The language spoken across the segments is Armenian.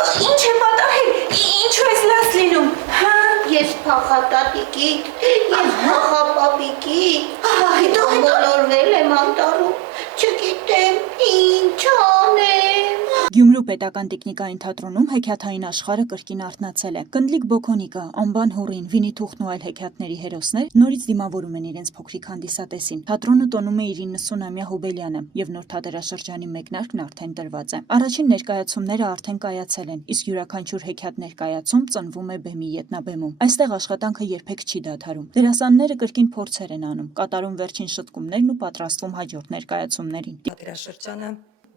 Ինչ է պատահել, ինչու ես լաց լինում, հա? Ես փախատատիկիկ, ես փախապապիկիկ, Հետո բոլորվել եմ անտառում, չգիտեմ ինչ անեմ։ Գյումրու պետական տիկնիկային թատրոնում հեքիաթային աշխարհը կրկին արթնացել է։ Կնդլիկ Բոքոնիկը, Անբան Հուրին, Վինի-Թուղթն ու այլ հեքիաթների հերոսներ նորից դիմավորում են իրենց փոքրիկ հանդիսատեսին։ Թատրոնը տոնում է իր 90-ամյա հոբելյանը, եւ նոր թատերաշրջանի մեկնարկն արդեն տրված է։ Առաջին ներկայացումները արդեն կայացել են, իսկ յուրաքանչյուր հեքիաթ ներկայացում ծնվում է բեմի ետնաբեմում։ Այստեղ աշխատանքը երբեք չի դադարում։ Դերասանները կրկին փորձեր են անում, կատարում վերջին շտկումներն ու պատրաստվում հաջորդ ներկայացումներին։ Թատերաշրջանը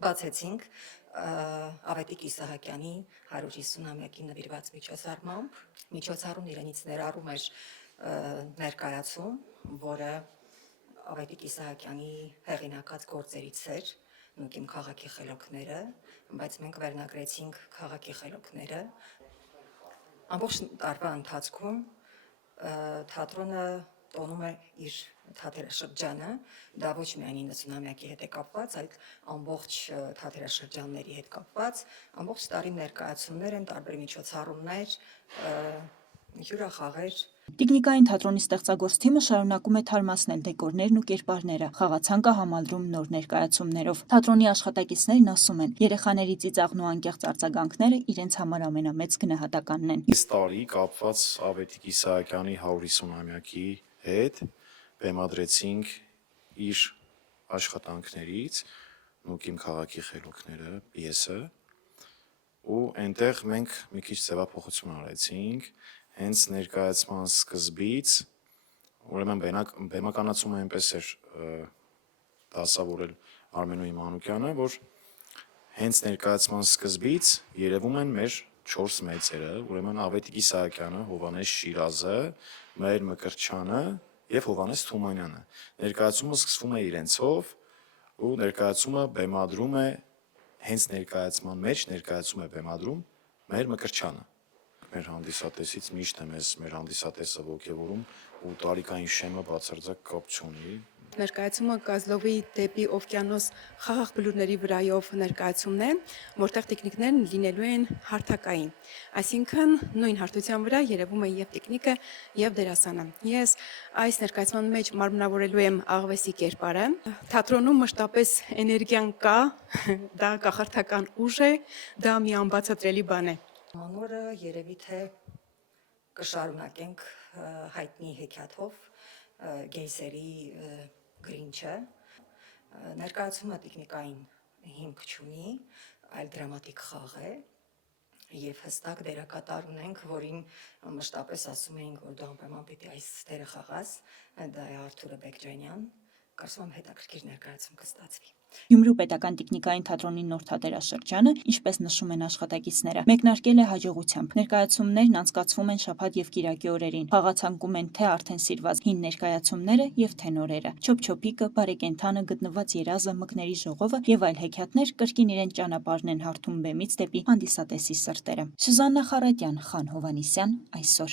բացեցինք Ավետիք Իսահակյանի 150-ամյակին նվիրված միջոցառմամբ։ Միջոցառումն իրենից ներառում էր ներկայացում, որը Ավետիք Իսահակյանի հեղինակած գործերից էր, Նույնքիմ քաղաքի խելոքները, բայց մենք վերնագրեցինք քաղաքի խելոքները։ Ամբողջ տարվա ընթացքում թատրոնը տոնում է իր թատերաշրջանը, դա ոչ միայն 90-ամյակի հետ է կապված, այլ ամբողջ թատերաշրջանների հետ կապված, ամբողջ տարի ներկայացումներ են, տարբեր միջոցառումներ, հյուրախաղեր։ Տիկնիկային թատրոնի ստեղծագործ թիմը շարունակում է թարմացնել դեկորներն ու կերպարները, խաղացանկը համալրում նոր ներկայացումներով։ Թատրոնի աշխատակիցներն ասում են, երեխաների ծիծաղն ու անկեղծ արձագանքները իրենց համար ամենամեծ գնահատականն են։ Այս տարի կապված Ավետիք Իսահակյանի 150-ամյակի հետ բեմադրեցինք իր աշխատանքներից Նույնքիմ քաղաքի խելոքները պիեսը, ու այնտեղ մենք մի քիչ ձևափոխություն արեցինք, հենց ներկայացման սկզբից, ուրեմն բեմականացումը այնպես էր դասավորել Արմենուհի Մանուկյանը, որ հենց ներկայացման սկզբից երևում են մեր 4 մեծերը, ուրեմն Ավետիք Իսահակյանը, Հովհաննես Շիրազը, Մհեր Մկրտչյանը եւ Հովհաննես Թումանյանը։ Ներկայացումը սկսվում է իրենցով ու ներկայացումը բեմադրում է հենց ներկայացման մեջ ներկայացում է բեմադրում Մհեր Մկրտչյանը։ Մեր հանդիսատեսից միշտ է մեզ մեր հանդիսատեսը ոգևորում ու տարիքային շեմը բացարձակ կապ չունի։ Ներկայացումը Կազլովի դեպի օվկիանոս խաղաղ բլուրների վրայով ներկայացումն է, որտեղ տիկնիկներն լինելու են հարթակային, այսինքն նույն հարթության վրա երևում է եւ տիկնիկը եւ դերասանը։ Ես այս ներկայացման մեջ մարմնավորելու եմ աղվեսի կերպարը։ Թատրոնում մշտապես էներգիան կա, դա կախարդական ուժ է, դա մի անբացատրելի բան է։ Մանորը երևի թե կշարունակենք հայտնի հեքիաթով Գեյսերի Գրինչը, ներկայացումը տիկնիկային հիմք չունի, այլ դրամատիկ խաղ է եւ հստակ դերակատար ունենք, որին մշտապես ասում էինք, որ դու անպայման պիտի այս դերը խաղաս, դա է Արթուրը Բեկջանյան, կարծում եմ հետաքրքիր ներկայացում կստացվի։ Գյումրու պետական տիկնիկային թատրոնի նոր թատերաշրջանը, ինչպես նշում են աշխատակիցները, մեկնարկել է հաջողությամբ։ Ներկայացումներն անցկացվում են շաբաթ եւ կիրակի օրերին։ Խաղացանկում են թե արդեն սիրված հին ներկայացումները եւ թե նորերը։ Չոփչոփիկը, Բարեկենդանը, Գտնված երազը, Մկների ժողովը եւ այլ հեքիաթներ կրկին իրեն ճանապարհն են հարթում բեմից դեպի հանդիսատեսի սրտերը։ Սուզաննա Խառատյան, Խան Հովհաննիսյան, այսօր։